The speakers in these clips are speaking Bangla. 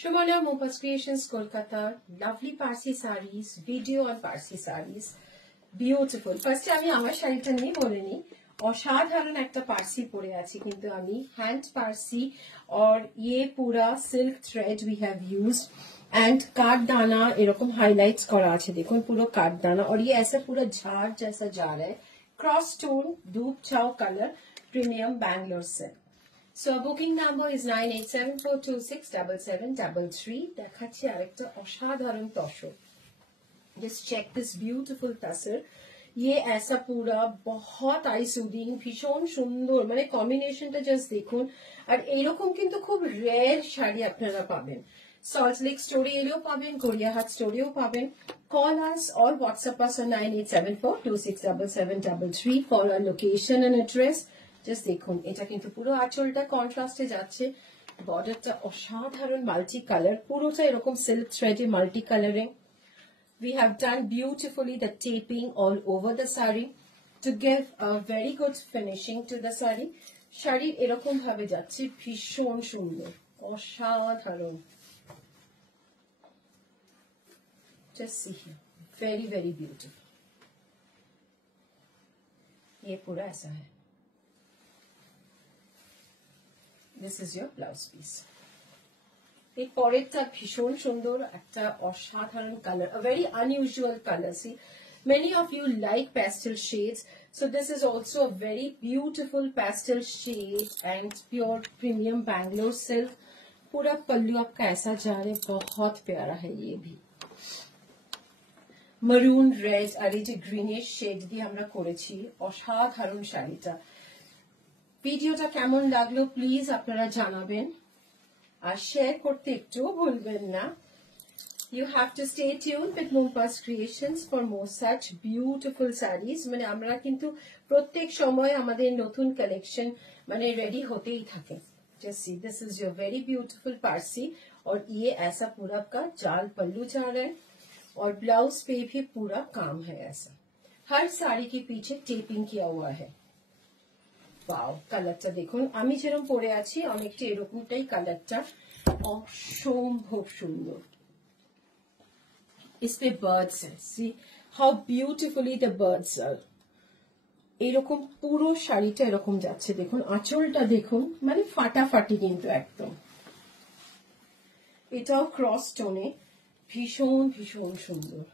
Shomana Mopas Creations, Kolkata. Lovely Parsi sarees. Video on Parsi sarees. Beautiful. First আমি আমার শাড়িটা নিয়ে বলে নিই অসাধারণ একটা পার্সি পরে আছি কিন্তু আমি হ্যান্ড পার্সি और ये पूरा silk thread we have used and काठदाना এরকম हाइलाइट्स করা আছে দেখুন পুরো काठदाना और ये ऐसा पूरा झाड़ जैसा जा रहा है क्रॉस टोन धूप छाव colour premium Bangalore silk So booking number is 9874267733 দেখাচ্ছি আরেকটা অসাধারণ tussar Just check this beautiful tasser. ये ऐसा पूरा बहुत आई सूदिंग भीषण सुंदर মানে কম্বিনেশনটা জাস্ট দেখুন আর এরকম কিন্তু খুব রেয়ার শাড়ি আপনারা পাবেন সল্ট লেক স্টোরি এলেও পাবেন গড়িয়াহাট স্টোরিও পাবেন call us or WhatsApp us on 9874267733 for our location and address just দেখুন এটা কিন্তু পুরো আঁচলটা কন্ট্রাস্টে যাচ্ছে বর্ডারটা অসাধারণ মাল্টি কালার পুরোটা এরকম সিল্ক থ্রেডে multi colouring We have done beautifully the taping all over the saree to give a very good finishing to the saree. Shari erokom bhabe jacche bhishon sundor অসাধারণ Just see here, very very beautiful. ये पूरा ऐसा है. This is your blouse piece. এই পরেরটা ভীষণ সুন্দর একটা অসাধারণ colour a very unusual color see many of you like pastel shades so this is also a very beautiful pastel shade and pure premium Bangalore silk पूरा पल्लू आपका ऐसा जा रहा है बहुत प्यारा है ये भी maroon red আর এই যে greenish shade দিয়ে আমরা করেছি অসাধারণ শাড়িটা ভিডিওটা কেমন লাগলো প্লিজ আপনারা জানাবেন আর শেয়ার করতে একটু ভুলবেন না You have to stay tuned with Moonpas Creations for more such beautiful sarees মানে আমরা কিন্তু প্রত্যেক সময় আমাদের নতুন কালেকশন মানে রেডি হতেই থাকে Just see this is your very beautiful parsi और ये ऐसा पूरा का जाल पल्लू जा रहा है और ब्लाउज पे भी पूरा काम है ऐसा हर साड़ी के पीछे टेपिंग किया हुआ है वाओ কালারটা দেখুন আমি যেরকম পরে আছি অনেকটা এরকমটাই কালারটা অসম্ভব সুন্দর इसपे birds है see how beautifully the birds are এরকম পুরো শাড়িটা এরকম যাচ্ছে দেখুন আঁচলটা দেখুন মানে ফাটাফাটি কিন্তু একদম এটাও ক্রস টোনে ভীষণ ভীষণ সুন্দর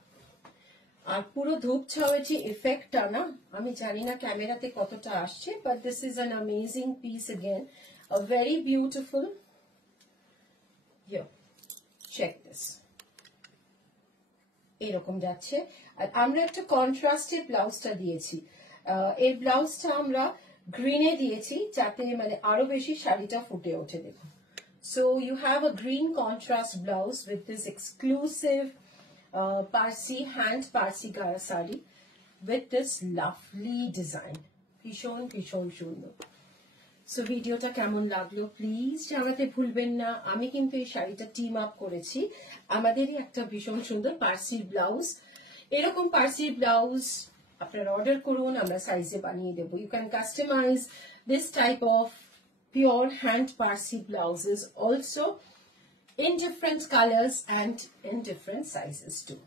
আর পুরো ধূপ ছাওয়ার যে এফেক্টটা না আমি জানি না ক্যামেরাতে কতটা আসছে but this is an amazing piece again a very beautiful here check this এরকম যাচ্ছে আর আমরা একটা কন্ট্রাস্টে ব্লাউজটা দিয়েছি এই ব্লাউজটা আমরা গ্রিনে দিয়েছি যাতে মানে আরো বেশি শাড়িটা ফুটে ওঠে দেখুন so you have a green contrast blouse with this exclusive Parsi hand Parsi Gara sari with this lovely design. Bhishon bhishon সুন্দর. So ভিডিওটা কেমন লাগলো প্লিজ জানাতে ভুলবেন না আমি কিন্তু এই শাড়িটা টিম আপ করেছি আমাদেরই একটা ভীষণ সুন্দর পার্সি ব্লাউজ এরকম পার্সি ব্লাউজ আপনারা অর্ডার করুন আমরা সাইজে বানিয়ে দেব you can customize this type of pure hand Parsi blouses also in different colors and in different sizes too.